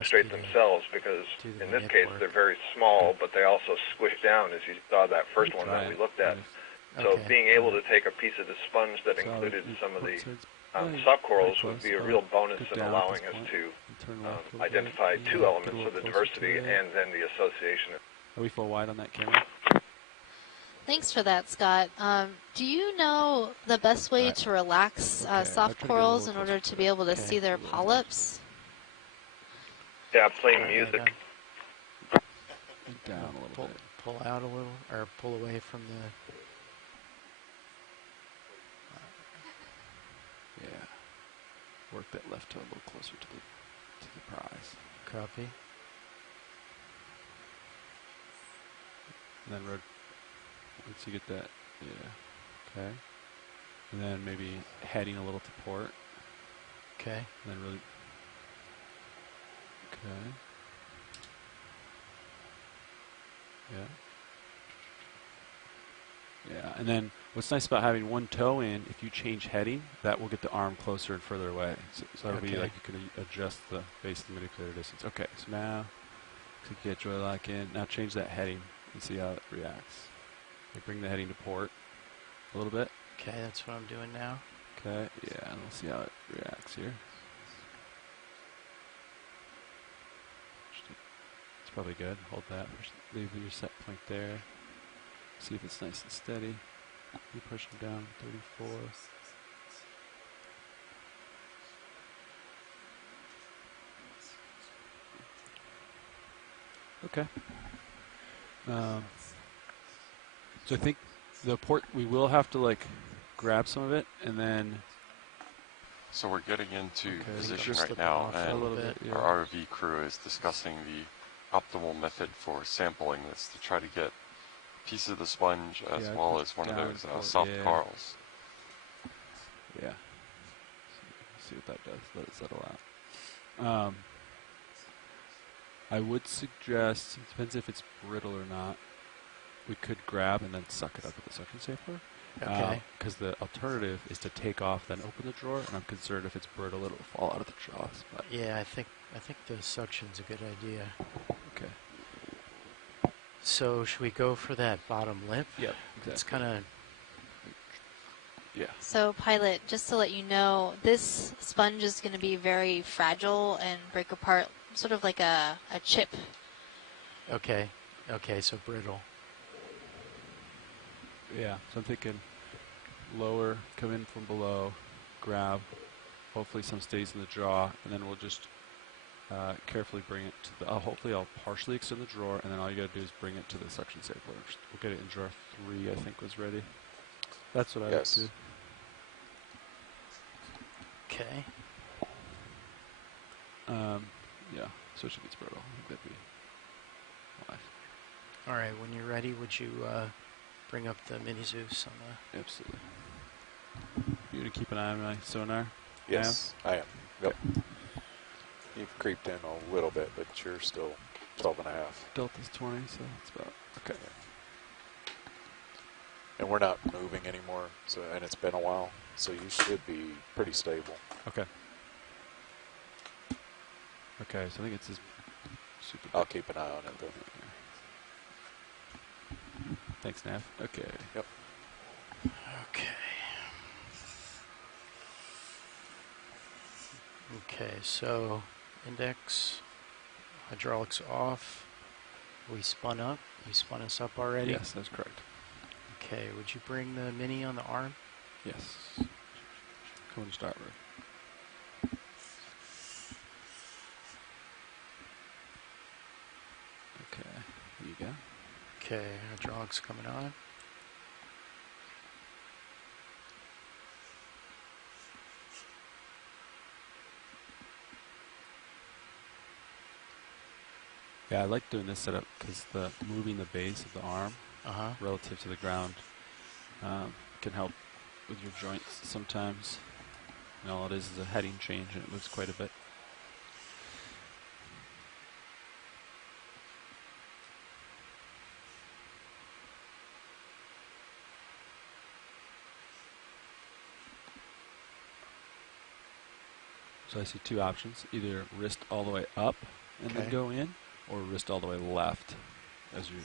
demonstrate themselves, because in this case they're very small, but they also squish down, as you saw that first one that we looked at. So being able to take a piece of the sponge that included some of the soft corals would be a real bonus in allowing us to identify two elements of the diversity and then the association. Are we full wide on that camera? Thanks for that, Scott. Do you know the best way to relax soft corals in order to be able to see their polyps? Yeah, playing music. Down a little bit. Pull out a little, or pull away from the... Yeah. Work that left toe a little closer to the prize. Copy. And then once you get that, yeah, okay. And then maybe heading a little to port. Okay. And then really, okay. Yeah. Yeah, and then what's nice about having one toe in, if you change heading, that will get the arm closer and further away. So that'll be like you can adjust the base of the manipulator distance. Okay, so now, to get joy lock in, now change that heading and see how it reacts. Okay, bring the heading to port a little bit. Okay, that's what I'm doing now. Okay, yeah, and we'll see how it reacts here. It's probably good. Hold that. Leave your set point there. See if it's nice and steady. You push them down, 34. Okay. So I think the port, we will have to like grab some of it and then. So we're getting into position right now, and our ROV crew is discussing the optimal method for sampling this to try to get a piece of the sponge as well as one of those soft corals. Yeah. See what that does. Let it settle out. I would suggest, it depends if it's brittle or not, we could grab and then suck it up with the suction stapler. Okay. Because the alternative is to take off, then open the drawer, and I'm concerned if it's brittle, it'll fall out of the jaws. But yeah, I think the suction's a good idea. Okay. So should we go for that bottom lip? Yep, exactly. It's kind of... Yeah. So, Pilot, just to let you know, this sponge is going to be very fragile and break apart, sort of like a chip. Okay. Okay, so brittle. Yeah, so I'm thinking lower, come in from below, grab, hopefully some stays in the jaw, and then we'll just carefully bring it to the, hopefully I'll partially extend the drawer, and then all you gotta do is bring it to the suction stapler. We'll get it in drawer 3, I think was ready. That's what I would do. Okay. Yeah, especially if it's brittle, I think that'd be live. All right, when you're ready, would you bring up the mini Zeus on the... Absolutely. You gonna keep an eye on my sonar? Yes, I am. Yep. You've creeped in a little bit, but you're still 12 and a half. Delta's 20, so it's about, okay. And we're not moving anymore, so, and it's been a while, so you should be pretty stable. Okay. Okay, so I think it's just super. I'll keep an eye on it, though. Thanks, Nav. Okay. Yep. Okay. Okay, so index, hydraulics off. We spun up. You spun us up already? Yes, that's correct. Okay, would you bring the mini on the arm? Yes. Come and start with. Okay, here you go. Okay, hydraulics coming on. Yeah, I like doing this setup because moving the base of the arm relative to the ground can help with your joints sometimes. And all it is a heading change, and it moves quite a bit. So I see two options, either wrist all the way up and then go in, or wrist all the way left as you...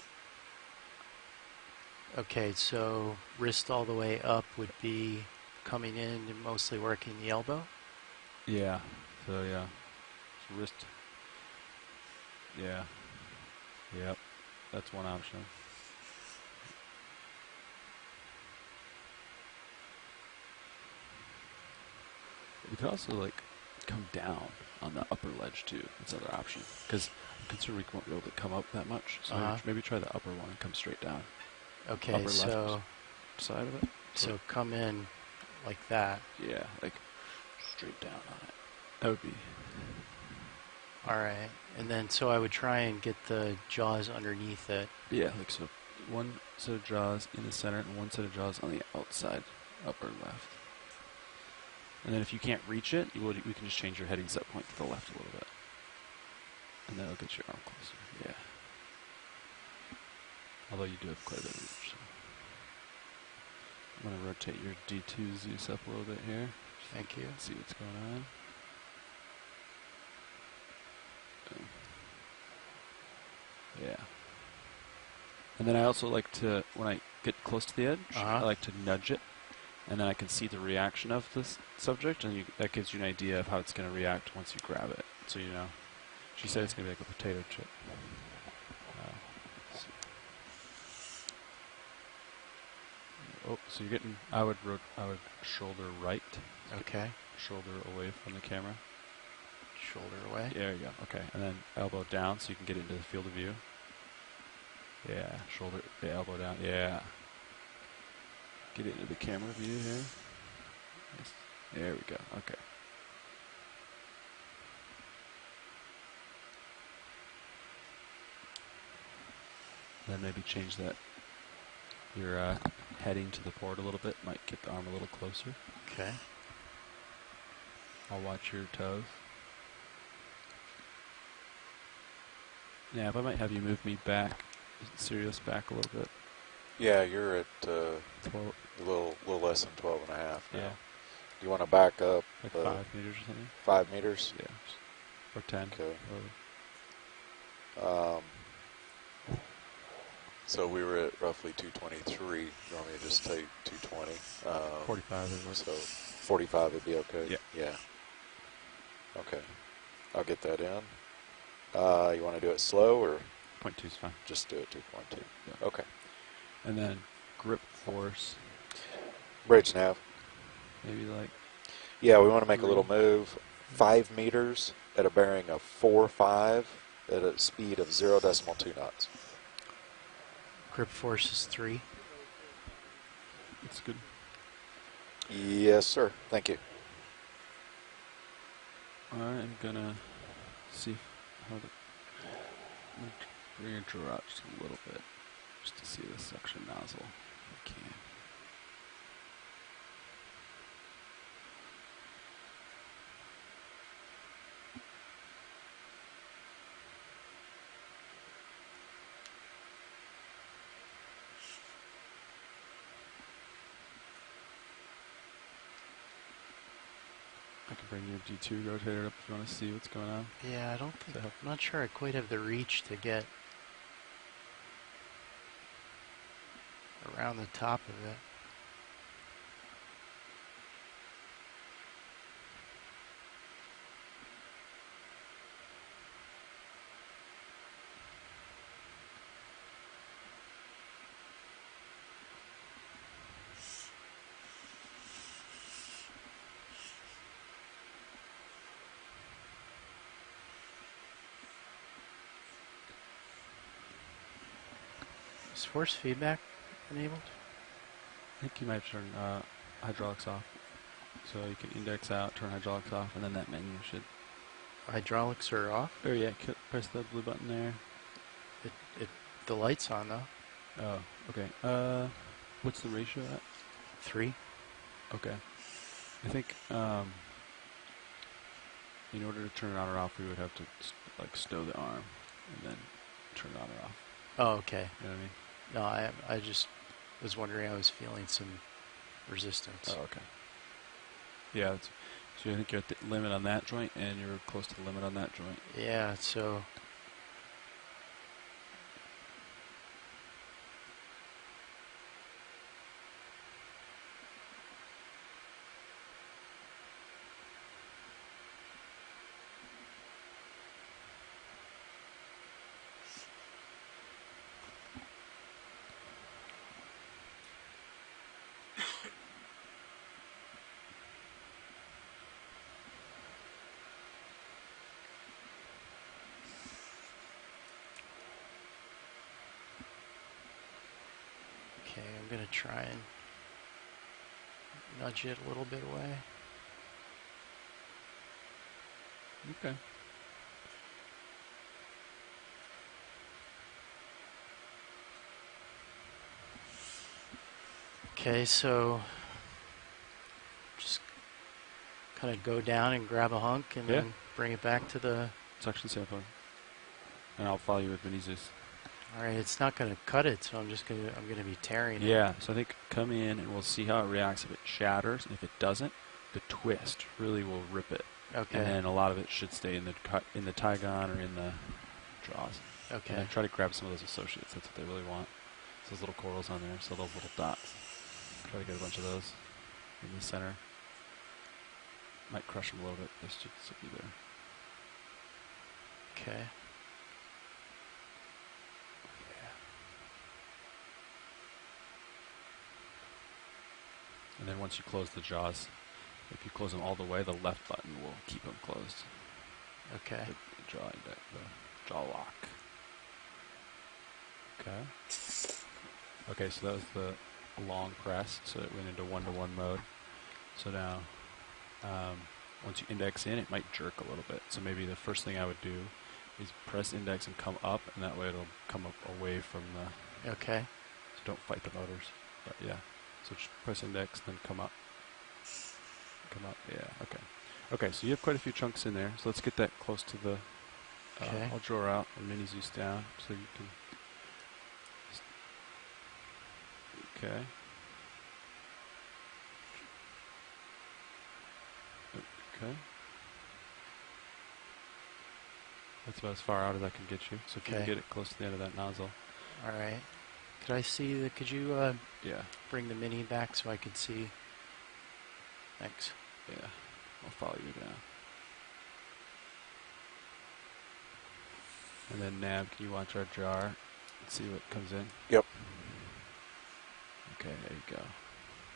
Okay, so wrist all the way up would be coming in and mostly working the elbow? Yeah, so yeah. So wrist... Yeah. Yep, that's one option. You could also, like, come down on the upper ledge, too. That's another option. Because I'm concerned we won't be able to come up that much. So maybe try the upper one and come straight down. Okay, upper so... left side of it. So come in like that. Yeah, like straight down on it. That would be... All right. And then, so I would try and get the jaws underneath it. Yeah, like so. One set of jaws in the center and one set of jaws on the outside, upper left. And then if you can't reach it, we can just change your heading set point to the left a little bit. And that'll get your arm closer. Yeah. Although you do have quite a bit of reach. So. I'm going to rotate your D2 Zeus up a little bit here. Thank you. See what's going on. Yeah. And then I also like to, when I get close to the edge, I like to nudge it. And then I can see the reaction of this subject, and that gives you an idea of how it's going to react once you grab it. So you know. She said it's going to be like a potato chip. Oh, so you're getting... I would shoulder right. Okay. Shoulder away from the camera. Shoulder away. There you go. Okay, and then elbow down so you can get into the field of view. Yeah, shoulder, elbow down. Yeah. Get it into the camera view here. Yes. There we go. Okay. Then maybe change that. Your heading to the port a little bit. Might get the arm a little closer. Okay. I'll watch your toes. Yeah, if I might have you move me back, Sirius back a little bit. Yeah, you're at 12. a little less than 12 and a half now. Yeah. Do you want to back up? Like 5 meters or something? 5 meters? Yeah. Or 10. Okay. So we were at roughly 223. You want me to just take 220? 45 is what? So 45 would be okay? Yeah. Yeah. Okay. I'll get that in. You want to do it slow or? 0.2 is fine. Just do it 2.2. Yeah. Okay. And then grip force. Bridge nav. Maybe like... Yeah, we want to make a little move. 5 meters at a bearing of 4.5 at a speed of 0.2 knots. Grip force is 3. That's good. Yes, sir. Thank you. All right, I'm gonna see how to bring your draw out just a little bit, just to see the suction nozzle. If I can. I can bring your D2 rotator up if you want to see what's going on. Yeah, I don't think, I'm not sure I quite have the reach to get around the top of it. Is force feedback enabled? I think you might turn hydraulics off. So you can index out, turn hydraulics off, and then that menu should... Hydraulics are off? Oh yeah, press the blue button there. The light's on though. Oh, okay. What's the ratio at? 3. Okay. I think in order to turn it on or off, we would have to like stow the arm and then turn it on or off. Oh, okay. You know what I mean? No, I just was wondering. I was feeling some resistance. Oh, okay. Yeah, So I think you're at the limit on that joint, and you're close to the limit on that joint. Yeah, so... Okay, I'm going to try and nudge it a little bit away. Okay. Okay, so just kind of go down and grab a hunk and then bring it back to the suction sampler. And I'll follow you with mini Zeus. All right, it's not going to cut it, so I'm going to be tearing it. Yeah, so I think come in and we'll see how it reacts. If it shatters, and if it doesn't, the twist really will rip it. Okay. And then a lot of it should stay in the Tygon or in the jaws. Okay. And then try to grab some of those associates. That's what they really want. Those little corals on there, so those little dots. Try to get a bunch of those in the center. Might crush them a little bit. They should be there. Okay. And then once you close the jaws, if you close them all the way, the left button will keep them closed. Okay. The jaw index, the jaw lock. Okay. Okay, so that was the long press, so it went into one-to-one mode. So now, once you index in, it might jerk a little bit. So maybe the first thing I would do is press index and come up, and that way it'll come up away from the... Okay. So don't fight the motors. But yeah. So just press index, then come up. Come up, yeah, okay. Okay, so you have quite a few chunks in there. So let's get that close to the... Okay. I'll draw out and mini Zeus down so you can... Okay. Okay. That's about as far out as I can get you. So if you can get it close to the end of that nozzle. All right. Could I see the, could you bring the mini back so I could see? Thanks. Yeah. I'll follow you down. And then Nav, can you watch our jar and see what comes in? Yep. Okay, there you go.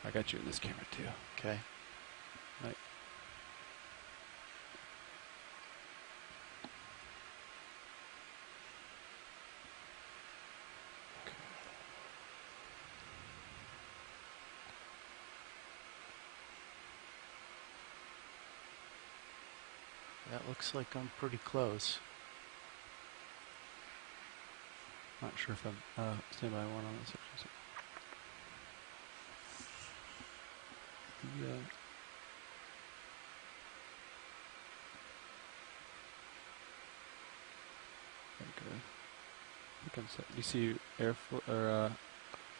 I got you in this camera too. Okay. Right. That looks like I'm pretty close. Not sure if I'm stand by one on this section. Yeah. Okay. I think I'm set. Do you see air or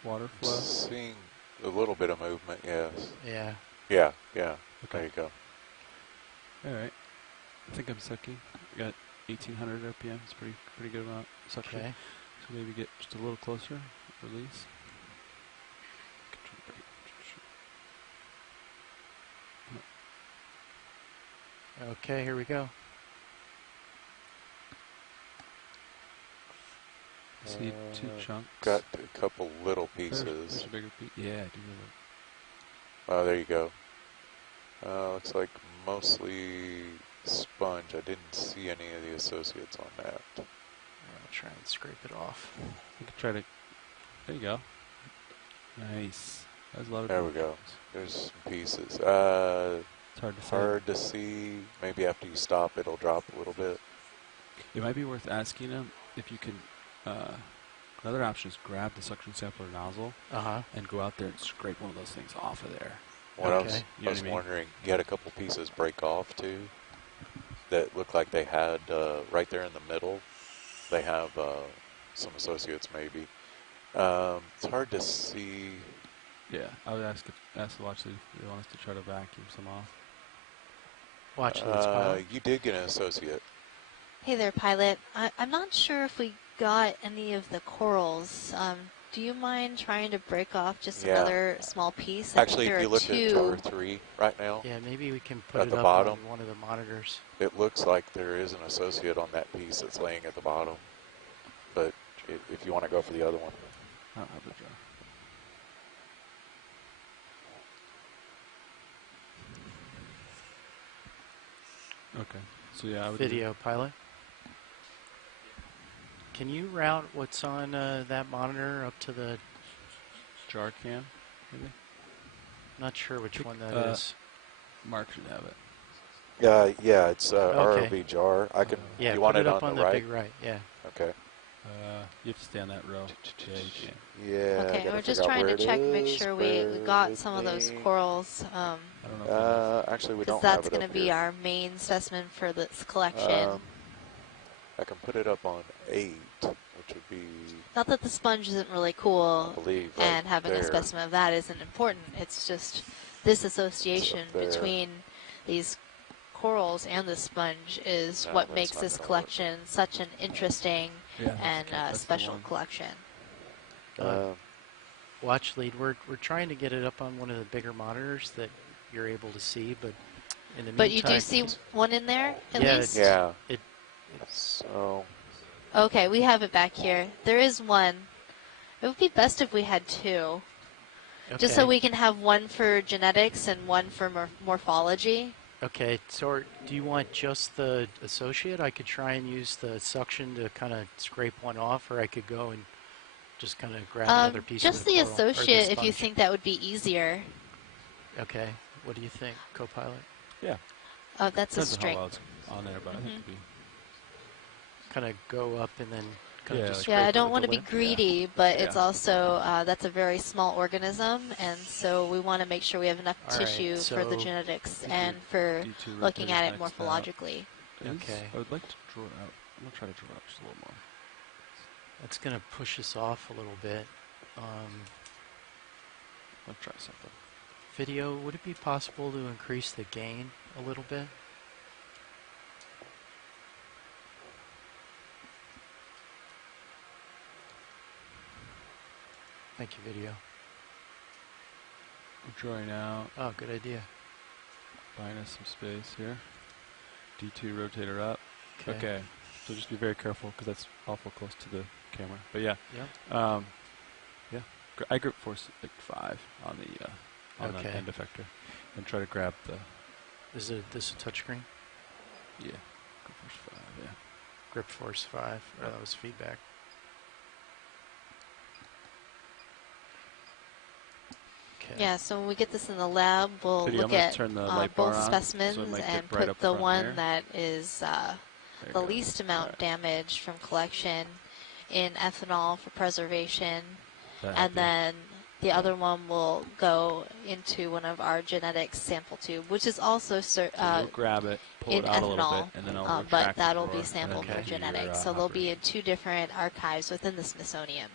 water flow? Seeing a little bit of movement, yes. Yeah. Yeah, yeah. Okay. There you go. All right. I think I'm sucking. We got 1,800 RPM. It's pretty good amount of suction. Okay. So maybe get just a little closer. Release. Okay, here we go. See two chunks. Got a couple little pieces. There's a bigger piece. Yeah, I do. Oh, there you go. Looks like mostly sponge. I didn't see any of the associates on that. I'll try and scrape it off. You can try to. There you go. Nice. That's a lot of. There we go. There's some pieces. It's hard to see. Maybe after you stop, it'll drop a little bit. It might be worth asking them if you can. Another option is grab the suction sampler nozzle and go out there and scrape one of those things off of there. What I was wondering, you had a couple pieces break off too that looked like they had right there in the middle. They have some associates maybe. It's hard to see. Yeah, I would ask the watch if they want us to try to vacuum some off. Watch leads, pilot. You did get an associate. Hey there, pilot. I'm not sure if we got any of the corals. Do you mind trying to break off just another small piece? Actually, if you look at jar 3 right now, yeah, may we can put at it the up bottom, on one of the monitors. It looks like there is an associate on that piece that's laying at the bottom. But if you want to go for the other one. I don't have the jar. Okay. So yeah, I would Video, pilot. Can you route what's on that monitor up to the jar cam, maybe? Not sure which one that is. Mark should have it. Yeah, it's ROV jar. I can. Yeah, you want put it up on the right? big right. Yeah. Okay. You have to stay on that row. Yeah, you can. Yeah. Okay, we're just trying to check, make sure we got some of those corals. I don't know. Actually, we don't have it. Because that's going to be our main specimen for this collection. I can put it up on 8, which would be. Not that the sponge isn't really cool, I believe, and having a specimen of that isn't important. It's just this association between these corals and the sponge is what makes this collection such an interesting and special collection. Watch lead. We're trying to get it up on one of the bigger monitors that you're able to see, but in the meantime. But you do see one in there at least? Yeah. So. Okay, we have it back here. There is one. It would be best if we had 2. Okay. Just so we can have one for genetics and one for morphology. Okay, so do you want just the associate? I could try and use the suction to kind of scrape one off, or I could go and just kind of grab another piece of the coral. Just the associate if you think that would be easier. Okay, what do you think, co-pilot? Yeah. That's a string. On there, but I think it'd be kind of go up and then kind of just yeah, I don't want to be greedy, but it's also that's a very small organism, and so we want to make sure we have enough tissue for the genetics and for looking at it morphologically. Okay. I would like to draw it out. I'm going to try to draw it out just a little more. That's going to push us off a little bit. Let's try something. Video, would it be possible to increase the gain a little bit? Thank you, video. I'm drawing out. Oh, good idea. Buying us some space here. D2 rotator up. Okay. So just be very careful because that's awful close to the camera. But yeah. Yeah. I grip force like 5 on the end effector, and try to grab the. Is this a touchscreen? Yeah. Grip force 5. Yeah. Grip force 5. Oh, that was feedback. Yeah, so when we get this in the lab, we'll look at both specimens and put the one that is the least amount damaged from collection in ethanol for preservation, and then the other one will go into one of our genetics sample tube, which is also grab it, pull in it out ethanol, a little bit, and then I'll but that'll be sampled for genetics. So they'll be in 2 different archives within the Smithsonian.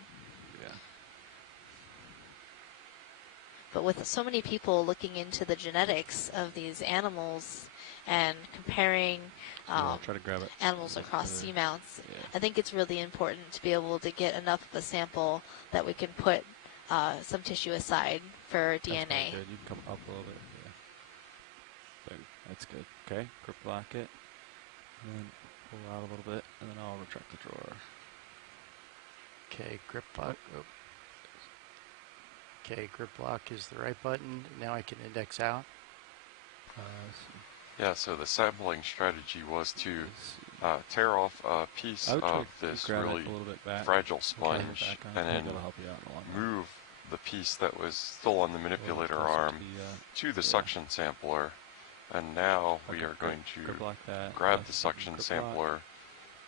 But with so many people looking into the genetics of these animals and comparing I'll try to grab it. animals across seamounts, I think it's really important to be able to get enough of a sample that we can put some tissue aside for DNA. Good. You can come up a little bit. Yeah. That's good. Okay, grip lock it, and then pull out a little bit, and then I'll retract the drawer. Okay, grip lock. Oh. Okay, grip lock is the right button. Now I can index out. Yeah, so the sampling strategy was to tear off a piece of this really fragile sponge and then move the piece that was still on the manipulator arm to the suction sampler. And now we are going to grab the suction sampler,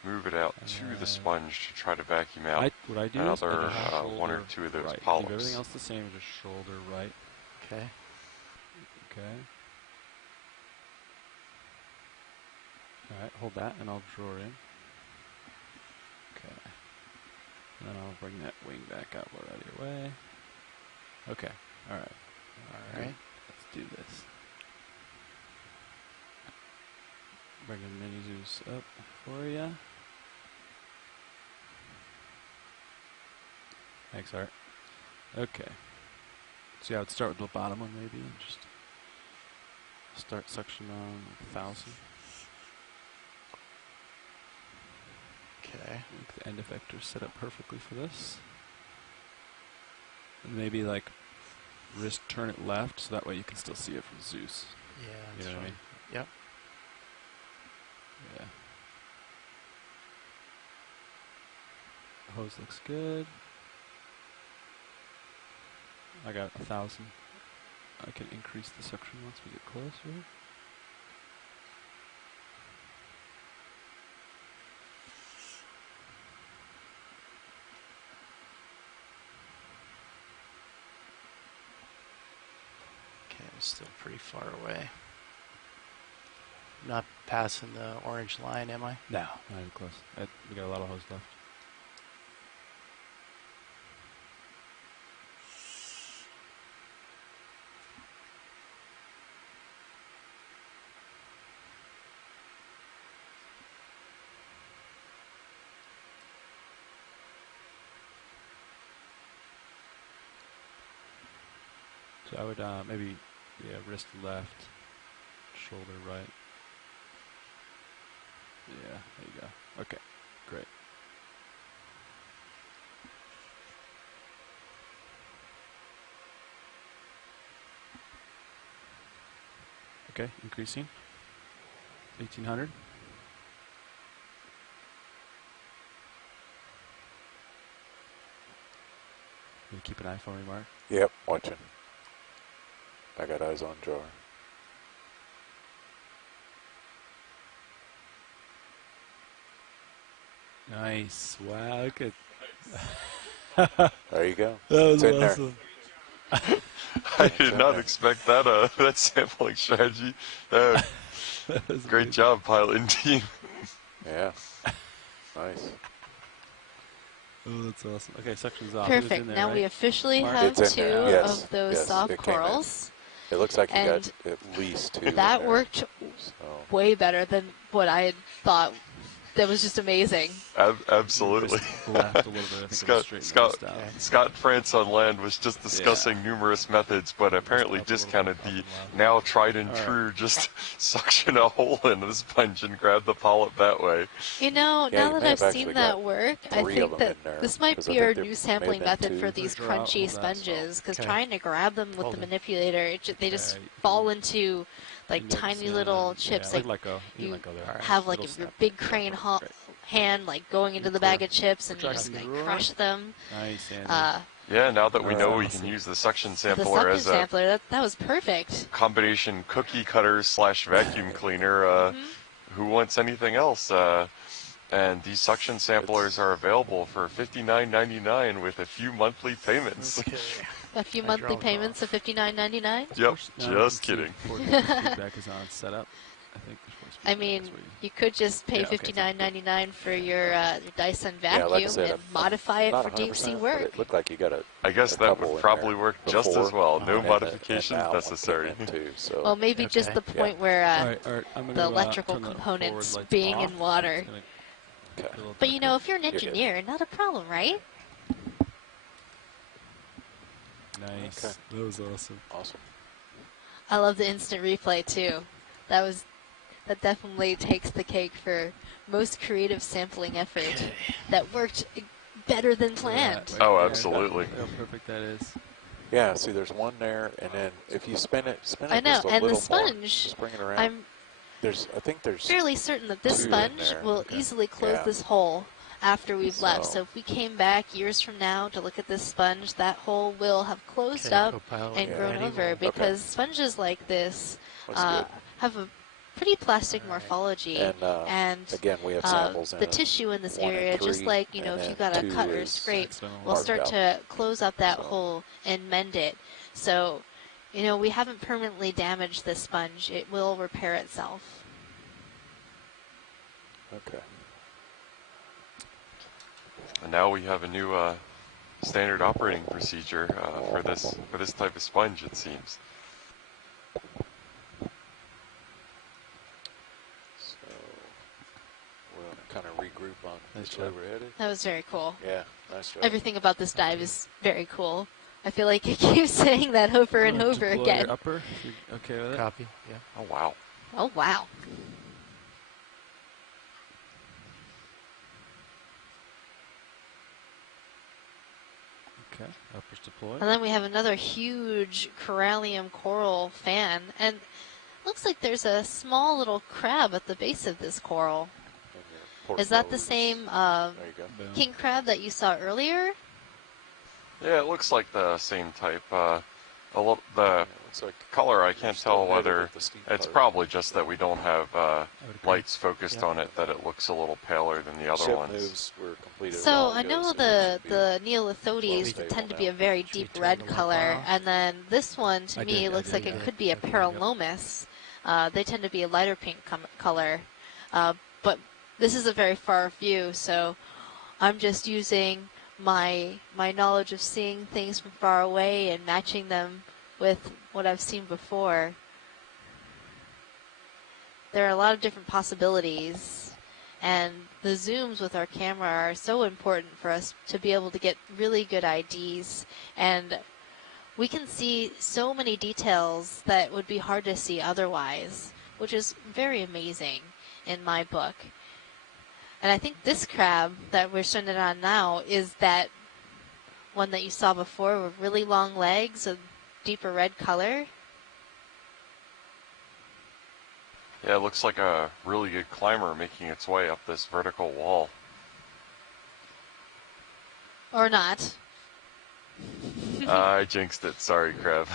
move it out to the sponge to try to vacuum out another 1 or 2 of those polyps. Keep everything else the same, just shoulder right. Okay. Okay. Alright, hold that and I'll draw in. Okay. And then I'll bring that wing back out out of your way. Okay. Alright. Alright. Let's do this. Bringing Mini Zeus up for you. Thanks, Art. Okay. So yeah, I would start with the bottom one maybe and just start suction on 1,000. Okay. The end effector set up perfectly for this. And maybe like wrist turn it left so that way you can still see it from Zeus. Yeah, you know what I mean? Yep. Yeah. Hose looks good. I got 1,000. I can increase the suction once we get closer. Okay, I'm still pretty far away. Not passing the orange line, am I? No, not even close. We got a lot of hose left. So I would maybe, wrist left, shoulder right. Yeah, there you go. Okay, great. Okay, increasing. 1,800. You keep an eye for me, Mark? Yep, watching. I got eyes on jar. Nice. Wow, look at There you go. that was it's in awesome. there. I did not expect that that sampling strategy. Great job, piloting team. Yeah. Nice. Oh, that's awesome. Okay, section's off. Perfect. There, now right? we officially Mark? have It's in 2 there. Yes, of those yes, soft it came in. corals. It looks like you And got at least 2 that in there. worked way better than what I had thought. That was just amazing. Absolutely. Left a little bit. I think Scott France on land was just discussing numerous methods, but apparently discounted the now tried and true just suction a hole in the sponge and grab the polyp that way. You know, now that I've seen that work, I think that this might be our new sampling method for these crunchy sponges, because trying to grab them with the manipulator, they just fall into like tiny little chips. Like you have like your big crane hand like going into the bag of chips and you just like crush them. Nice, yeah, now that we know we can use the suction sampler as a that was perfect. Combination cookie cutter / vacuum cleaner. Who wants anything else? And these suction samplers are available for $59.99 with a few monthly payments. Okay. A few monthly payments of $59.99? Yep, just kidding. Feedback is on setup. I mean, you could just pay $59.99 for your Dyson vacuum like I said, and modify it for deep sea work. It looked like you got I guess that would probably work just as well. No modifications necessary. Too, so. Well, maybe just the point where the electrical components being in water. But you know, if you're an engineer, not a problem, right? Nice. Okay. That was awesome. Awesome. I love the instant replay too. That definitely takes the cake for most creative sampling effort that worked better than planned. Yeah, oh, absolutely. How perfect that is. Yeah, see, there's one there, and then if you spin it I know, just a and little the sponge, more, just bring it around. I think there's fairly certain that this sponge will easily close this hole after we've left. So if we came back years from now to look at this sponge, that hole will have closed up and grown over, because sponges like this have a pretty plastic morphology, and again, we have samples the tissue in this area, just like, you know, if you got a cut or a scrape, will start to close up that hole and mend it. So, you know, we haven't permanently damaged this sponge. It will repair itself. Okay. And now we have a new standard operating procedure for this type of sponge, it seems. way we're headed. That was very cool. Yeah, nice job. Everything about this dive is very cool. I feel like it keeps saying that over and over again. Your upper. You okay with it? Copy. Yeah. Oh wow. Oh wow. Okay, uppers deployed. And then we have another huge corallium coral fan, and looks like there's a small little crab at the base of this coral. Is that the same king crab that you saw earlier? Yeah, it looks like the same type. The color, I can't tell whether it's probably just that we don't have lights focused on it, that it looks a little paler than the other ones. So I know the Neolithodes tend to be a very deep red color, and then this one to me looks like it could be a Paralomus. They tend to be a lighter pink color, but this is a very far view, so I'm just using my knowledge of seeing things from far away and matching them with what I've seen before. There are a lot of different possibilities, and the zooms with our camera are so important for us to be able to get really good IDs, and we can see so many details that would be hard to see otherwise, which is very amazing in my book. And I think this crab that we're turning on now is that one that you saw before with really long legs, a deeper red color. Yeah, it looks like a really good climber making its way up this vertical wall. Or not. I jinxed it. Sorry, crab.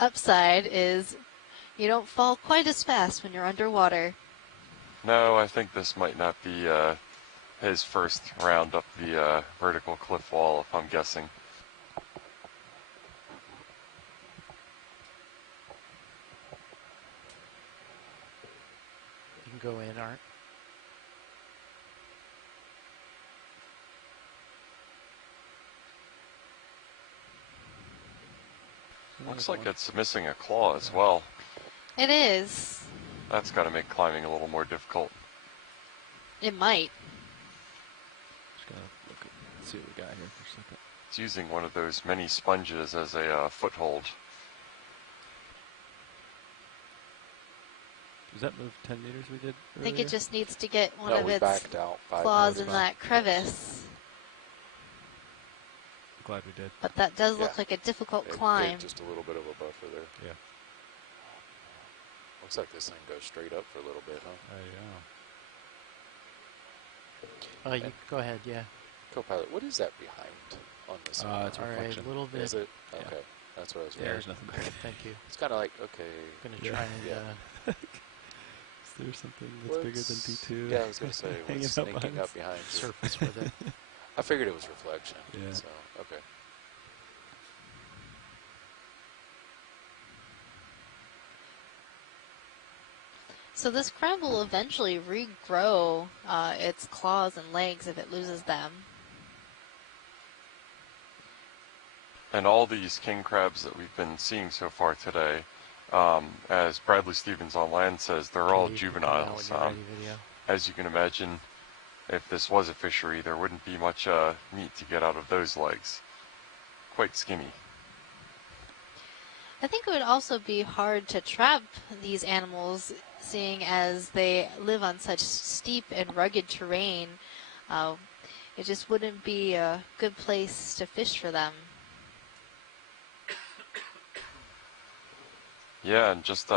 Upside is you don't fall quite as fast when you're underwater. No, I think this might not be his first round up the vertical cliff wall, if I'm guessing. You can go in, Art. Looks like it's missing a claw as well. It is. That's got to make climbing a little more difficult. It might. Just gotta look at, see what we got here for a second. It's using one of those many sponges as a foothold. Does that move 10 meters we did earlier? I think it just needs to get one of its claws in that crevice. Glad we did. But that does look like a difficult climb. Just a little bit of a buffer there. Yeah. Looks like this thing goes straight up for a little bit, huh? Yeah. You go ahead, yeah. Co-pilot, what is that behind on this? It's reflection. A little bit. Is it? Yeah. Okay, that's what I was Yeah, wondering. there's nothing back. Thank you. It's kind of like, okay. I'm going to try and... Is there something that's bigger than D2? Yeah, I was going to say, what's sneaking up behind you? Surface with it. I figured it was reflection. Yeah. So, okay. So this crab will eventually regrow its claws and legs if it loses them. And all these king crabs that we've been seeing so far today, as Bradley Stevens on land says, they're all juveniles. As you can imagine, if this was a fishery, there wouldn't be much meat to get out of those legs. Quite skinny. I think it would also be hard to trap these animals, seeing as they live on such steep and rugged terrain. It just wouldn't be a good place to fish for them. Yeah, and just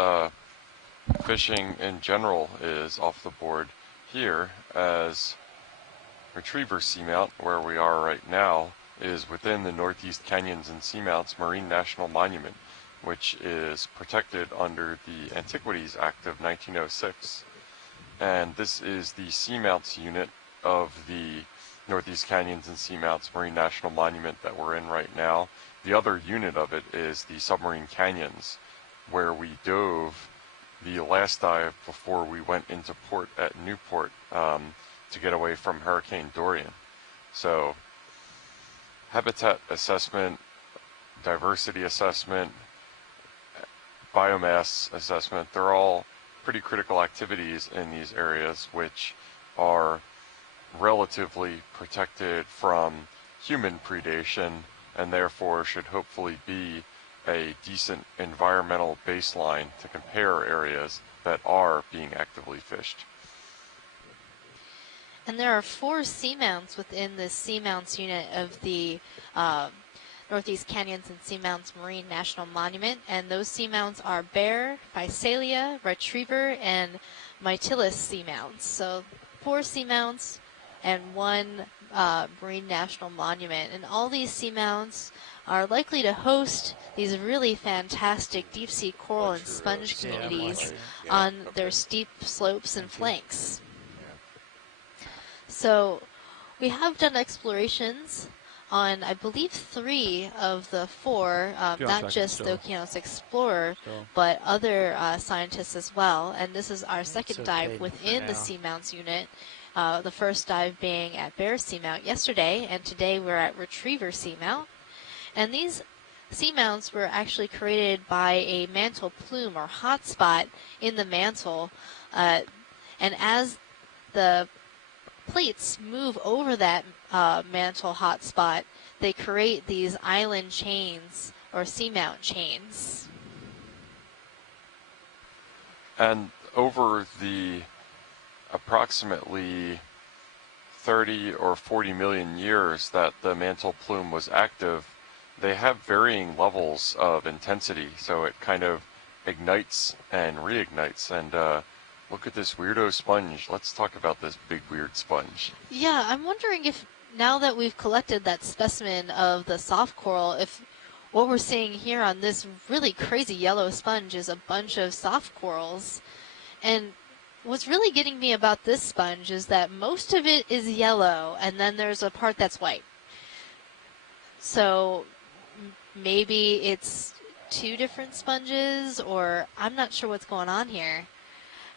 fishing in general is off the board here, as Retriever Seamount, where we are right now, is within the Northeast Canyons and Seamounts Marine National Monument, which is protected under the Antiquities Act of 1906. And this is the Seamounts unit of the Northeast Canyons and Seamounts Marine National Monument that we're in right now. The other unit of it is the Submarine Canyons, where we dove the last dive before we went into port at Newport to get away from Hurricane Dorian. So habitat assessment, diversity assessment, biomass assessment, they're all pretty critical activities in these areas, which are relatively protected from human predation, and therefore should hopefully be a decent environmental baseline to compare areas that are being actively fished. And there are 4 seamounts within the Seamounts unit of the Northeast Canyons and Seamounts Marine National Monument, and those seamounts are Bear, Physalia, Retriever, and Mytilus seamounts. So 4 seamounts and 1 Marine National Monument, and all these seamounts are likely to host these really fantastic deep-sea coral and sponge communities on their steep slopes and flanks. So we have done explorations on, I believe, 3 of the 4, not just the Okeanos Explorer, but other scientists as well. And this is our second dive within the Seamounts unit. The first dive being at Bear Seamount yesterday, and today we're at Retriever Seamount. And these seamounts were actually created by a mantle plume or hotspot in the mantle. And as the plates move over that mantle hotspot, they create these island chains or seamount chains. And over the approximately 30 or 40 million years that the mantle plume was active, they have varying levels of intensity, so it kind of ignites and reignites. And look at this weirdo sponge. Let's talk about this big weird sponge. Yeah, I'm wondering if now that we've collected that specimen of the soft coral, if what we're seeing here on this really crazy yellow sponge is a bunch of soft corals. And what's really getting me about this sponge is that most of it is yellow, and then there's a part that's white. So maybe it's 2 different sponges, or I'm not sure what's going on here.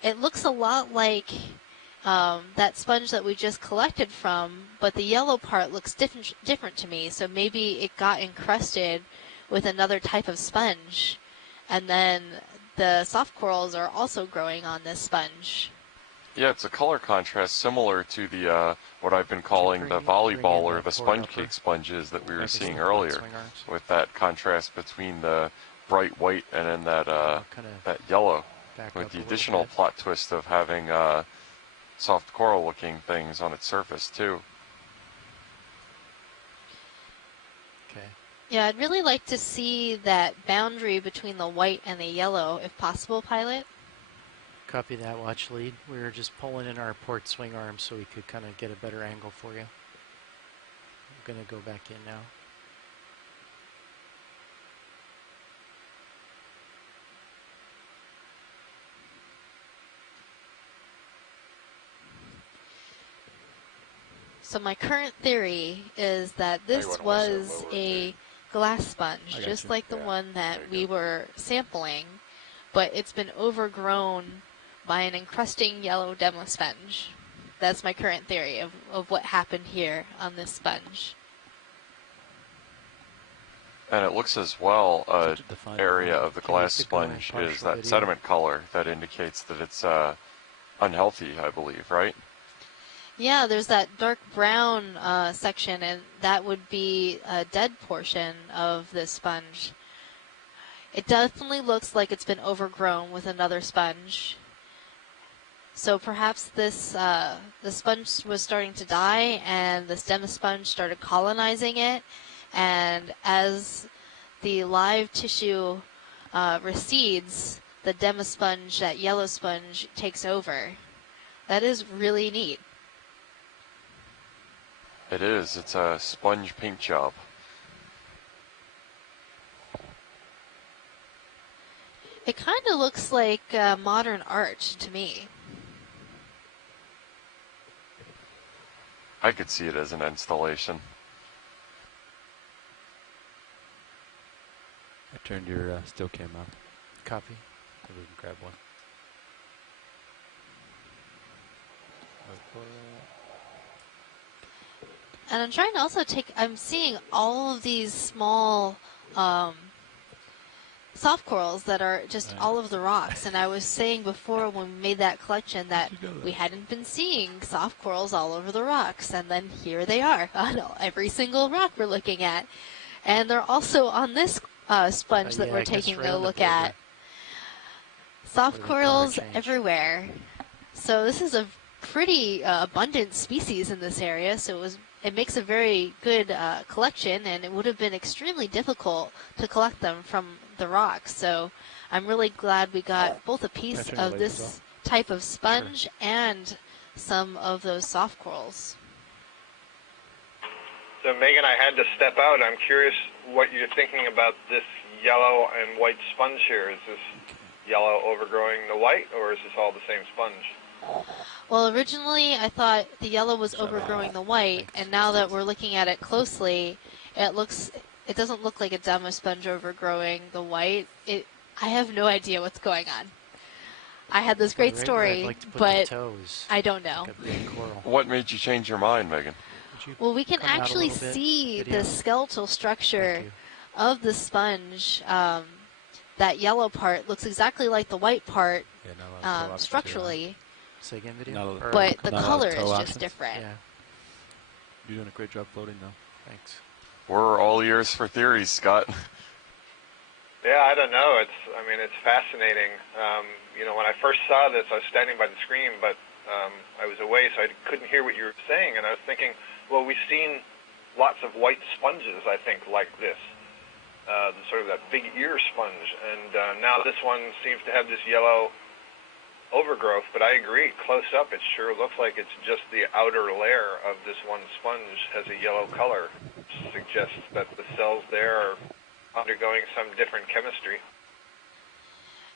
It looks a lot like that sponge that we just collected from, but the yellow part looks different to me. So maybe it got encrusted with another type of sponge, and then the soft corals are also growing on this sponge. Yeah, it's a color contrast similar to the what I've been calling the volleyball or the sponge cake sponges that we were seeing earlier, with that contrast between the bright white and then that that yellow, with the additional plot twist of having soft coral looking things on its surface too. Okay. Yeah, I'd really like to see that boundary between the white and the yellow, if possible, pilot. Copy that, watch lead. We were just pulling in our port swing arm so we could kind of get a better angle for you. I'm going to go back in now. So my current theory is that this was a glass sponge, just like the one that we were sampling, but it's been overgrown by an encrusting yellow demo sponge. That's my current theory of what happened here on this sponge. And it looks as well, an area of the glass sponge is that sediment color that indicates that it's unhealthy, I believe, right? Yeah, there's that dark brown section, and that would be a dead portion of this sponge. It definitely looks like it's been overgrown with another sponge. So perhaps this the sponge was starting to die, and the stem sponge started colonizing it, and as the live tissue recedes, the demosponge, that yellow sponge, takes over. That is really neat. It is. It's a sponge paint job. It kind of looks like modern art to me. I could see it as an installation. I turned your still cam on. Copy. So we can grab one. And I'm trying to also I'm seeing all of these small soft corals that are just all over the rocks. And I was saying before when we made that collection that we hadn't been seeing soft corals all over the rocks. And then here they are on every single rock we're looking at. And they're also on this sponge that we're taking a look at. Soft corals everywhere. So this is a pretty abundant species in this area. So it makes a very good collection, and it would have been extremely difficult to collect them from the rocks. So I'm really glad we got both a piece of this type of sponge and some of those soft corals. So Megan, I had to step out. I'm curious what you're thinking about this yellow and white sponge here. Is this yellow overgrowing the white, or is this all the same sponge? Well, originally I thought the yellow was overgrowing the white, and now that we're looking at it closely, it doesn't look like a demo sponge overgrowing the white. I have no idea what's going on. I had this great story, but I don't know. What made you change your mind, Megan? Well, we can actually see the skeletal structure of the sponge. That yellow part looks exactly like the white part structurally. Say again, video? But the color is just different. Yeah. You're doing a great job floating, though. Thanks. We're all ears for theories, Scott. Yeah, I don't know. It's fascinating. When I first saw this, I was standing by the screen, but I was away, so I couldn't hear what you were saying. And I was thinking, well, we've seen lots of white sponges, I think, like this. Sort of that big ear sponge. And now this one seems to have this yellow overgrowth, but I agree, close up it sure looks like it's just the outer layer of this one sponge has a yellow color. It suggests that the cells there are undergoing some different chemistry.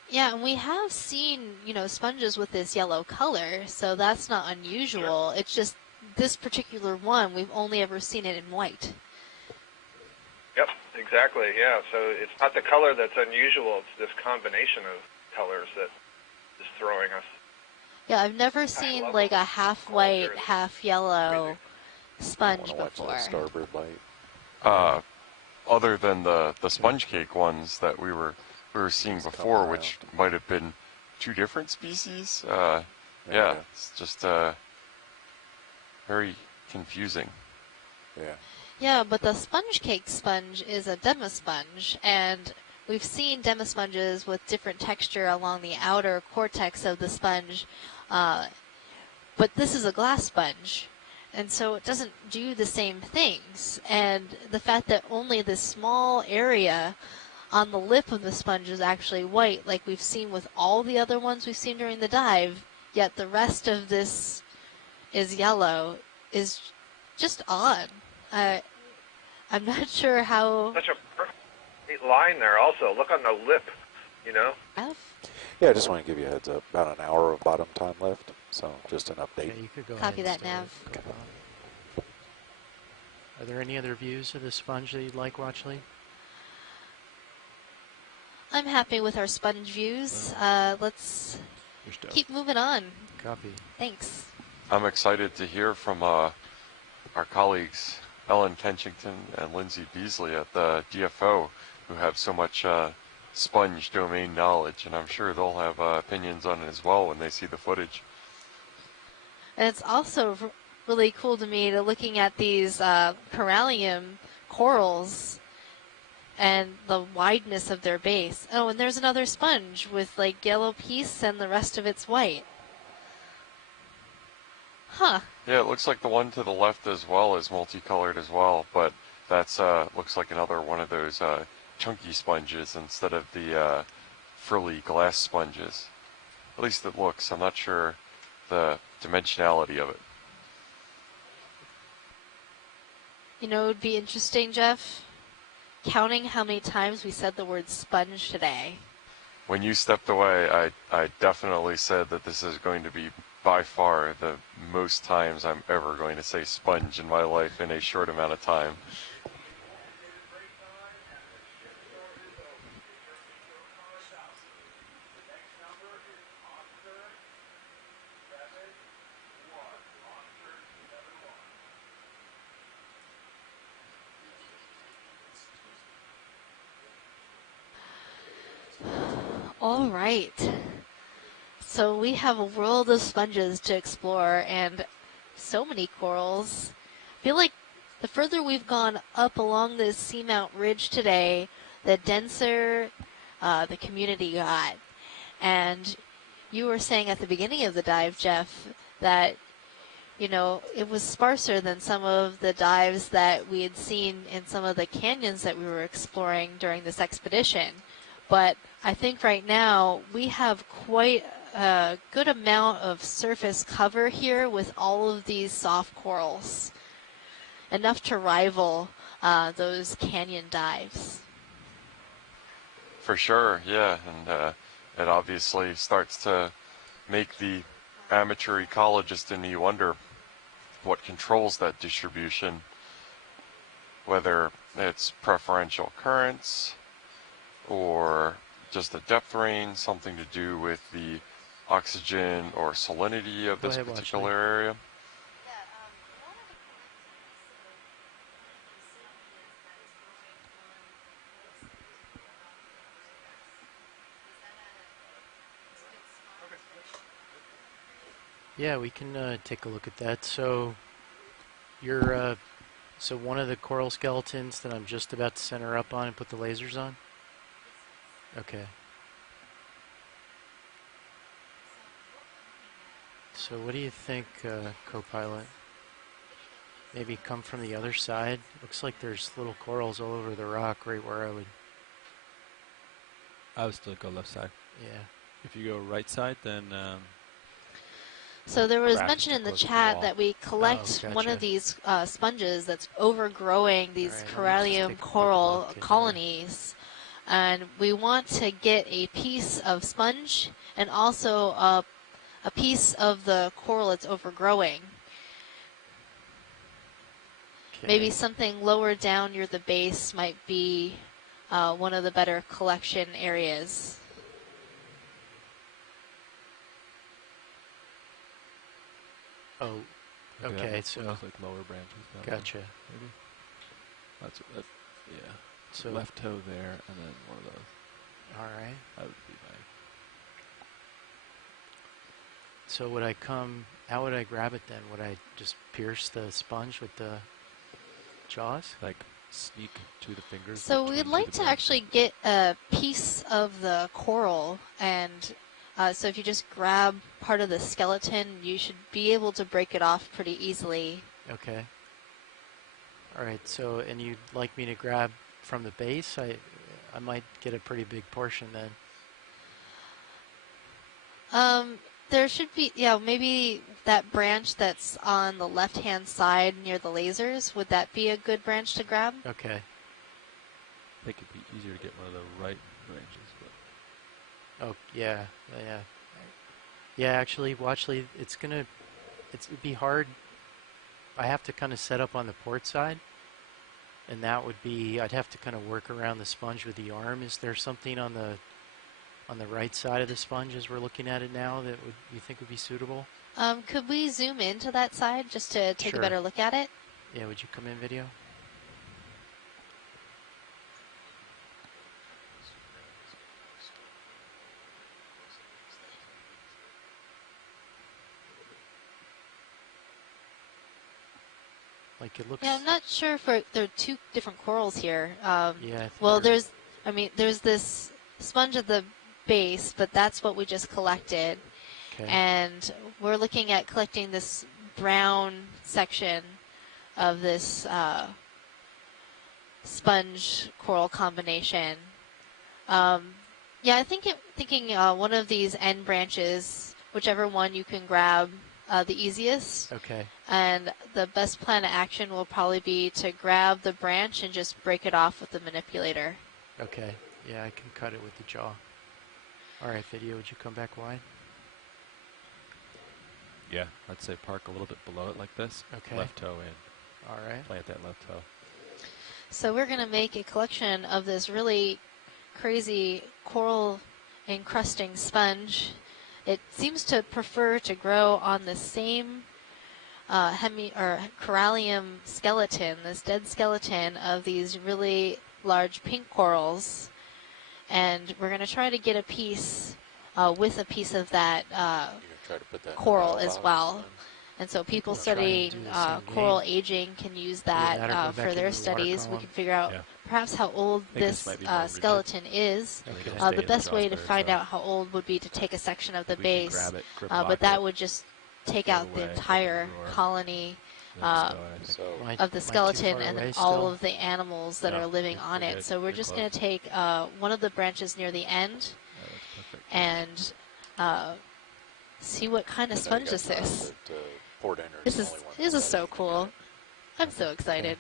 Yeah, and we have seen, sponges with this yellow color, so that's not unusual. It's just this particular one, we've only ever seen it in white. Yep, exactly, yeah. So it's not the color that's unusual, it's this combination of colors that is throwing us. Yeah, I've never seen like a half white, half yellow sponge before. Starboard light. Other than the sponge cake ones that we were seeing before, which might have been two different species. Yeah, it's just very confusing. Yeah. Yeah, but the sponge cake sponge is a demosponge, and we've seen demosponges with different texture along the outer cortex of the sponge, but this is a glass sponge, and so it doesn't do the same things. And the fact that only this small area on the lip of the sponge is actually white, like we've seen with all the other ones we've seen during the dive, yet the rest of this is yellow, is just odd. I'm not sure how... Such a perfect line there also. Look on the lip, Yeah, I just want to give you a heads up. About an hour of bottom time left, so just an update. Okay, you could go Copy ahead that, Nav. Okay. Are there any other views of the sponge that you'd like, Watchley? I'm happy with our sponge views. Let's keep moving on. Copy. Thanks. I'm excited to hear from our colleagues Ellen Kenchington and Lindsay Beasley at the DFO, who have so much sponge domain knowledge, and I'm sure they'll have opinions on it as well when they see the footage. And it's also really cool to me looking at these corallium corals and the wideness of their base. Oh, and there's another sponge with like yellow piece and the rest of it's white. Huh. Yeah, it looks like the one to the left as well is multicolored as well, but that's looks like another one of those chunky sponges instead of the frilly glass sponges. At least it looks. I'm not sure the dimensionality of it. It would be interesting, Jeff, counting how many times we said the word sponge today. When you stepped away, I definitely said that this is going to be by far the most times I'm ever going to say sponge in my life in a short amount of time. All right. So we have a world of sponges to explore and so many corals. I feel like the further we've gone up along this seamount ridge today, the denser the community got. And you were saying at the beginning of the dive, Jeff, that, you know, it was sparser than some of the dives that we had seen in some of the canyons that we were exploring during this expedition. But I think right now we have quite a good amount of surface cover here with all of these soft corals. Enough to rival those canyon dives. For sure, yeah, and it obviously starts to make the amateur ecologist in me wonder what controls that distribution, whether it's preferential currents or just the depth range, something to do with the oxygen or salinity of this particular area. Yeah, we can take a look at that. So you're so one of the coral skeletons that I'm just about to center up on and put the lasers on? Okay. So what do you think, co-pilot? Maybe come from the other side? Looks like there's little corals all over the rock right where I would still go left side. Yeah. If you go right side, then... So there was mention in the chat that we collect one of these sponges that's overgrowing these corallium coral colonies. And we want to get a piece of sponge and also a piece of the coral it's overgrowing. Okay. Maybe something lower down near the base might be one of the better collection areas. Oh, okay. So like lower branches. Gotcha. Maybe that's yeah. So left toe there, and then one of those. All right. That would be my. So would I come? How would I grab it then? Would I just pierce the sponge with the jaws? Like sneak to the fingers. So we'd like to actually get a piece of the coral, and so if you just grab part of the skeleton, you should be able to break it off pretty easily. Okay. All right. So, and you'd like me to grab from the base? I might get a pretty big portion then. There should be, yeah, maybe that branch that's on the left-hand side near the lasers. Would that be a good branch to grab? Okay. I think it'd be easier to get one of the right branches. But. Oh, yeah, yeah. Yeah, actually, it'd be hard. I have to kind of set up on the port side, and that would be, I'd have to kind of work around the sponge with the arm. Is there something on the right side of the sponge as we're looking at it now that you think would be suitable? Could we zoom into that side just to take a better look at it? Yeah, would you come in video? Like it looks. Yeah, I'm not sure if there are two different corals here. Yeah. Well, there's this sponge at the base, but that's what we just collected. Okay. And we're looking at collecting this brown section of this sponge coral combination. Yeah, I think thinking one of these end branches, whichever one you can grab the easiest. Okay. And the best plan of action will probably be to grab the branch and just break it off with the manipulator. Okay. Yeah, I can cut it with the jaw. All right, video, would you come back wide? Yeah, I'd say park a little bit below it like this. Okay. Left toe in. All right. Plant that left toe. So we're going to make a collection of this really crazy coral encrusting sponge. It seems to prefer to grow on the same corallium skeleton, this dead skeleton of these really large pink corals. And we're going to try to get a piece with a piece of that coral as well. And so people studying coral aging can use that for their studies. We can figure out perhaps how old this skeleton is. The best way to find out how old would be to take a section of the base, but that would just take out the entire colony of the skeleton and then all of the animals that are living on it. So we're just going to take one of the branches near the end and see what kind of sponge this is. This is so cool. I'm so excited.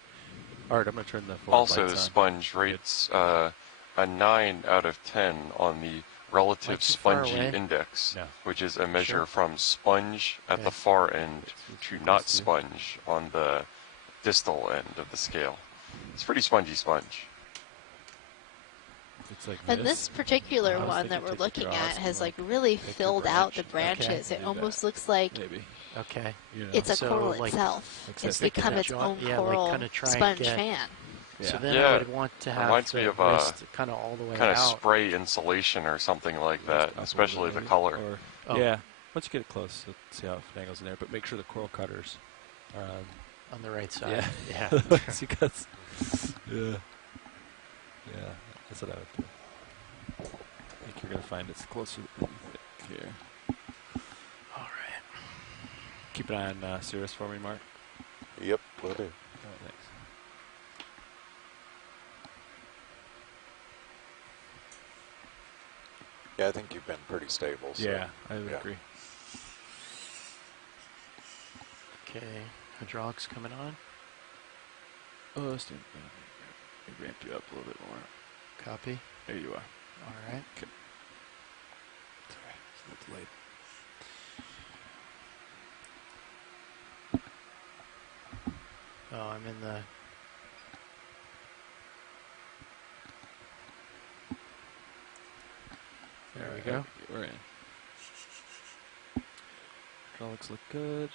All right, I'm going to turn the also, sponge rates a 9 out of 10 on the relative spongy index, which is a measure from sponge at the far end to not sponge on the distal end of the scale. It's pretty spongy sponge. And this particular one that we're looking at has like really filled out the branches. It almost looks like it's a coral itself. It's become its own coral sponge fan. So then I would want to have reminds me of a kind of all the way kind out. of spray insulation or something like that, especially the color. Yeah, once you get it close, see how it angles in there. But make sure the coral cutters are on the right side. Yeah, because that's what I would do. I think you're gonna find it's closer here. All right. Keep an eye on Cirrus for me, Mark. Yep, will do. Thanks. Yeah, I think you've been pretty stable. So. Yeah, I would agree. Okay, hydraulics coming on. Oh, stand by. I ramped you up a little bit more. Copy. There you are. All right. Okay. Sorry, it's a little delayed. Oh, I'm in the... There we go. We're in. Hydraulics look good.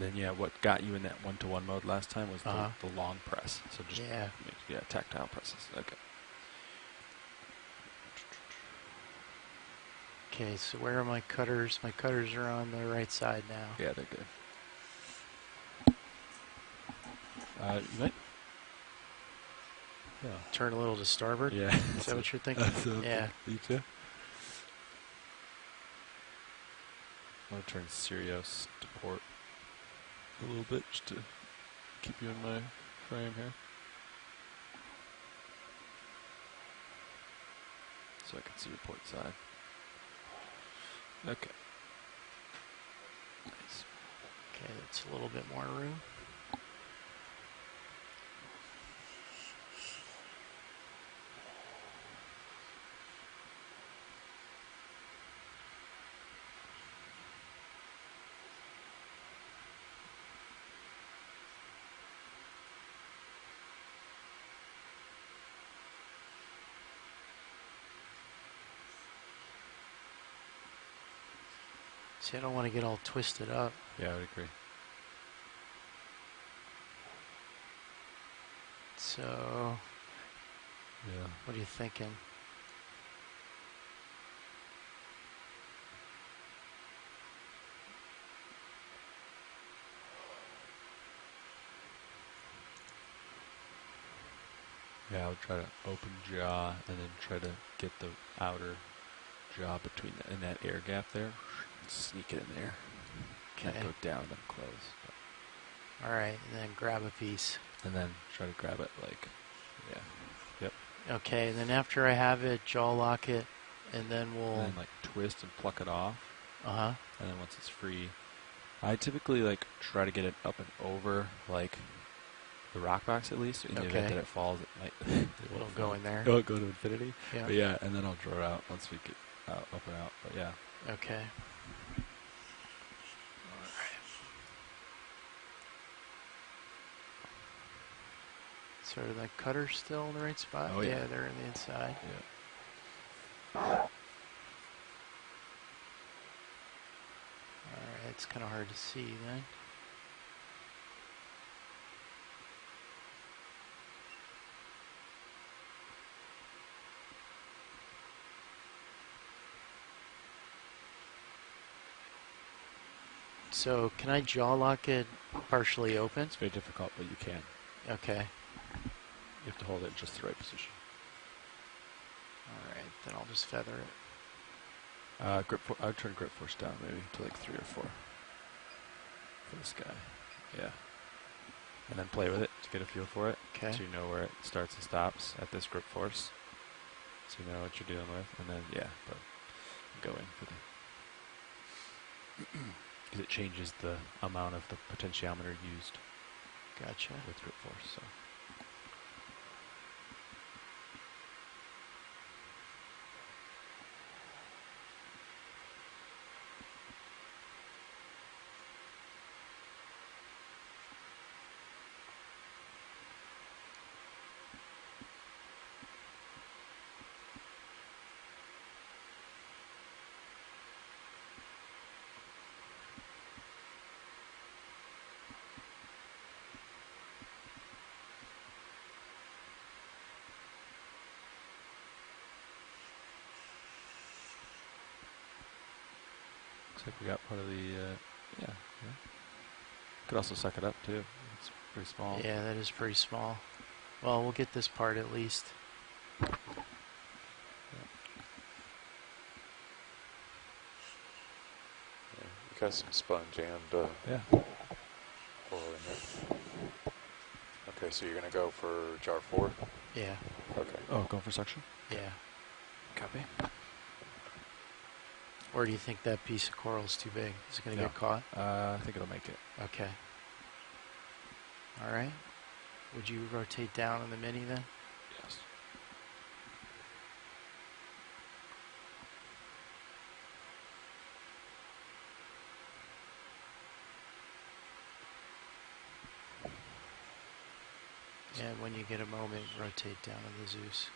And then, what got you in that one-to-one mode last time was the long press. So just tactile presses. Okay. Okay, so where are my cutters? My cutters are on the right side now. Yeah, they're good. You might turn a little to starboard? Yeah. Is that what you're thinking? Yeah. You too? I'm going to turn Sirius to port a little bit just to keep you in my frame here. So I can see your port side. Okay. Nice. Okay, that's a little bit more room. See, I don't want to get all twisted up. Yeah, I would agree. So, what are you thinking? Yeah, I would try to open jaw and then try to get the outer jaw between in that air gap there. Sneak it in there. Can't go down and close. All right, and then grab a piece. And then try to grab it Yep. Okay, and then after I have it, jaw lock it, and then we'll... And then twist and pluck it off. Uh-huh. And then once it's free, I typically try to get it up and over the rock box at least. In the event that it falls, it might... It'll go in there. It'll go to infinity. Yeah. But and then I'll draw it out once we get up and out. But yeah. Okay. So are the cutters still in the right spot? Oh, yeah. They're in the inside. Yeah. All right, it's kind of hard to see then. So can I jaw lock it partially open? It's very difficult, but you can. Okay. You have to hold it in just the right position. All right, then I'll just feather it. I would turn grip force down maybe to like 3 or 4 for this guy. Yeah. And then play with it to get a feel for it. Okay. So you know where it starts and stops at this grip force. So you know what you're dealing with. And then, yeah, but go in for the... Because it changes the amount of the potentiometer used. Gotcha. With grip force, so... Looks like we got part of the, yeah. Could also suck it up too. It's pretty small. Yeah, that is pretty small. Well, we'll get this part at least. Yeah. You got some sponge and yeah. Coral in there. Okay, so you're gonna go for jar 4? Yeah. Okay. Oh, go for suction? Yeah. Copy. Or do you think that piece of coral is too big? Is it going to get caught? I think it'll make it. Okay. All right. Would you rotate down on the mini then? Yes. And when you get a moment, rotate down on the Zeus.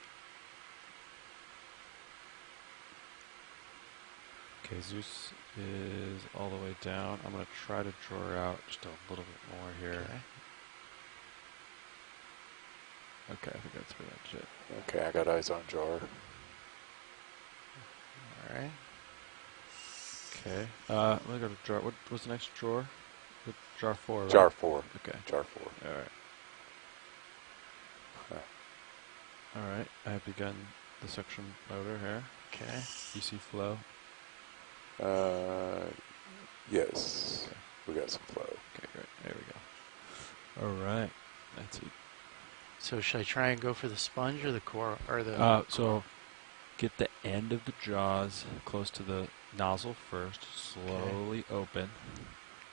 Okay, Zeus is all the way down. I'm going to try to draw her out just a little bit more here. Okay, I think that's pretty much it. Okay, I got eyes on jar. All right. Okay. I'm going to go to jar. What was the next drawer? Jar 4, right? Jar 4. Okay. Jar 4. All right. All right. I have begun the suction motor here. Okay. EC flow. Yes. Okay. We got some flow. Okay, great. There we go. All right. That's it. So should I try and go for the sponge or the core or the? So get the end of the jaws close to the nozzle first. Slowly open,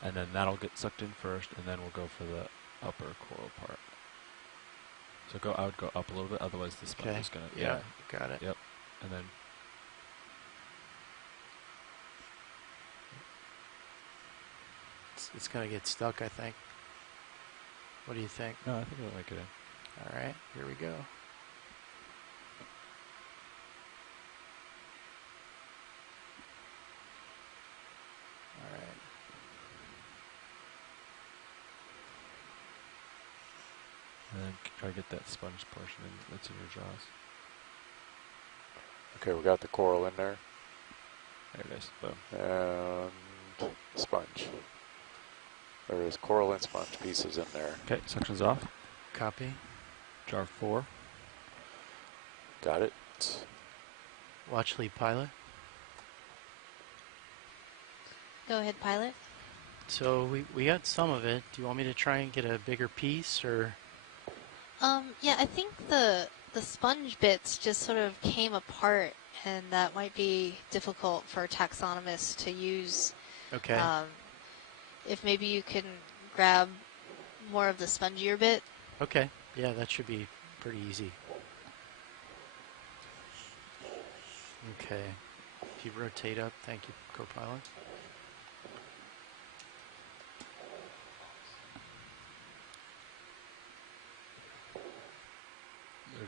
and then that'll get sucked in first, and then we'll go for the upper coral part. So I would go up a little bit, otherwise the sponge is gonna. Yeah. Got it. Yep. And then. It's going to get stuck, I think. What do you think? No, I think it'll make it in. All right, here we go. All right. And then try to get that sponge portion that's in your jaws. Okay, we got the coral in there. There it is. Boom. And sponge. There is coral and sponge pieces in there. Okay, suction's off. Copy. Jar 4. Got it. Watch lead pilot. Go ahead, pilot. So we got some of it. Do you want me to try and get a bigger piece or? Yeah, I think the sponge bits just sort of came apart, and that might be difficult for taxonomists to use. Okay. If maybe you can grab more of the spongier bit. Okay. Yeah, that should be pretty easy. Okay. If you rotate up, thank you, co-pilot.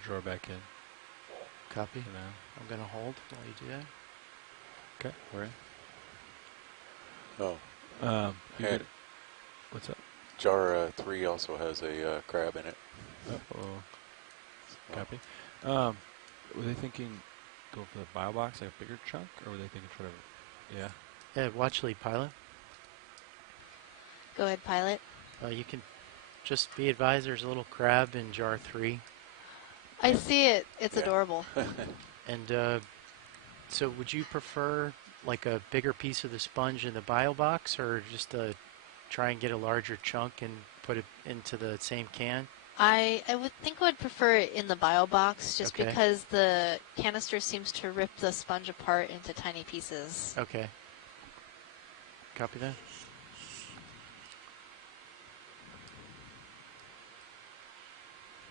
Draw back in. Copy. Now. I'm going to hold while you do that. Okay, we're in. Oh. What's up? Jar 3 also has a crab in it. Uh-oh. Copy. Were they thinking go for the bio box, like a bigger chunk, or were they thinking try to, yeah? Yeah, watch lead pilot. Go ahead, pilot. You can just be advised there's a little crab in jar 3. I see it. It's adorable. And so would you prefer like a bigger piece of the sponge in the bio box, or just try and get a larger chunk and put it into the same can? I would think I would prefer it in the bio box, just because the canister seems to rip the sponge apart into tiny pieces. Okay. Copy that.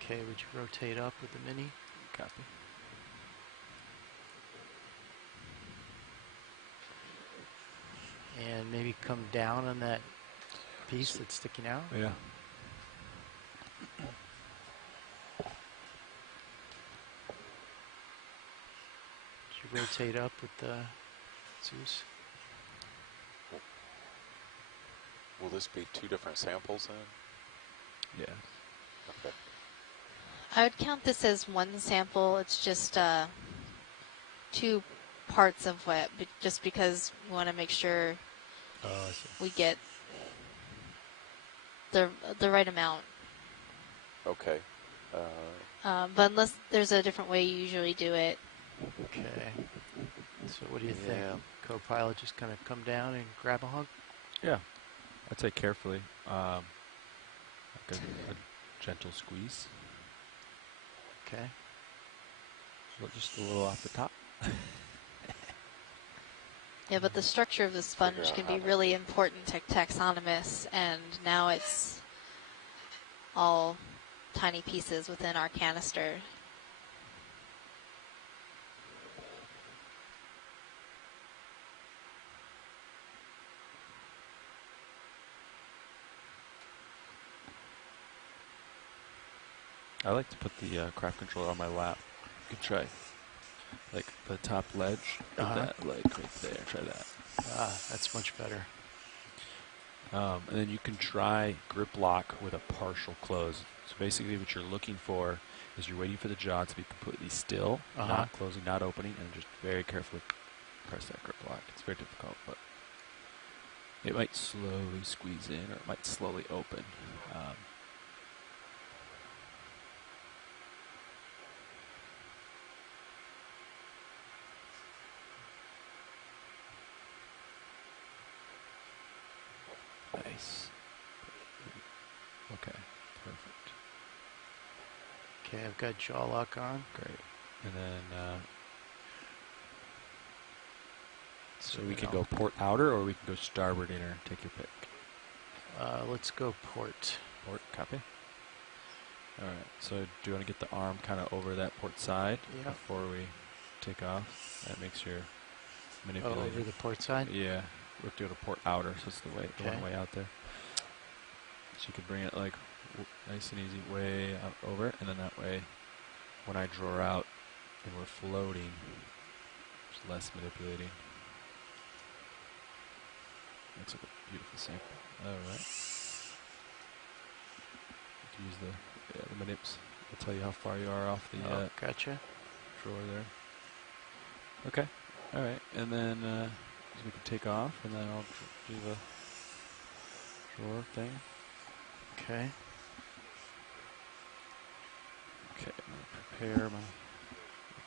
Okay, would you rotate up with the mini? Copy. And maybe come down on that piece that's sticking out? Yeah. Would you rotate up with the Zeus? Will this be 2 different samples then? Yeah. Okay. I would count this as one sample. It's just 2 parts of wet, but just because we want to make sure we get the right amount. Okay. But unless there's a different way you usually do it. Okay. So what do you think? Co-pilot, just kind of come down and grab a hunk? Yeah. I'd say carefully. Like a gentle squeeze. Okay. So just a little off the top. Yeah, but the structure of the sponge can be really important to taxonomists, and now it's all tiny pieces within our canister. I like to put the craft controller on my lap. You can try, like, the top ledge. Put that, like, right there. Try that. That's much better. And then you can try grip lock with a partial close. So basically what you're looking for is you're waiting for the jaw to be completely still, not closing, not opening, and just very carefully press that grip lock. It's very difficult, but it might slowly squeeze in, or it might slowly open. Nice. Okay, perfect. Okay, I've got jaw lock on. Great. And then, so we can go port outer, or we can go starboard inner. Take your pick. Let's go port. Port, copy. All right, so do you want to get the arm kind of over that port side before we take off? That makes your manipulating. Oh, over the port side? Yeah. We have to go to port outer, so it's the one way out there. So you can bring it like nice and easy way out over, and then that way, when I draw out and we're floating, there's less manipulating. Looks like a beautiful sample. All right. You can use the manips. I'll tell you how far you are off the gotcha. drawer there. Okay. All right, and then. We can take off, and then I'll do the drawer thing. Okay. Okay, I'm going to prepare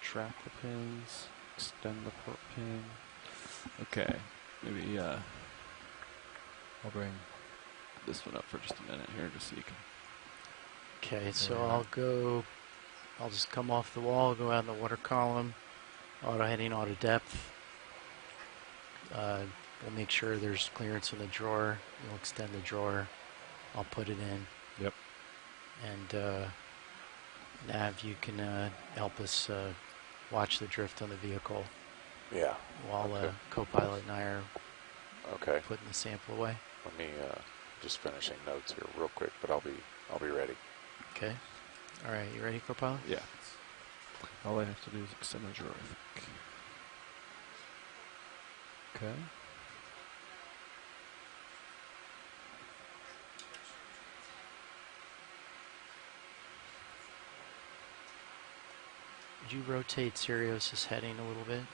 retract the pins, extend the port pin. Okay, maybe I'll bring this one up for just a minute here, just so you can. Okay, so I'll just come off the wall, go out in the water column, auto heading, auto depth. We'll make sure there's clearance in the drawer. We'll extend the drawer. I'll put it in. Yep. And Nav, you can help us watch the drift on the vehicle. Yeah. While co-pilot and I are putting the sample away. Let me just finishing notes here real quick, but I'll be ready. Okay. All right, you ready, co-pilot? Yeah. All I have to do is extend the drawer, I think. Okay. Would you rotate Sirius's heading a little bit?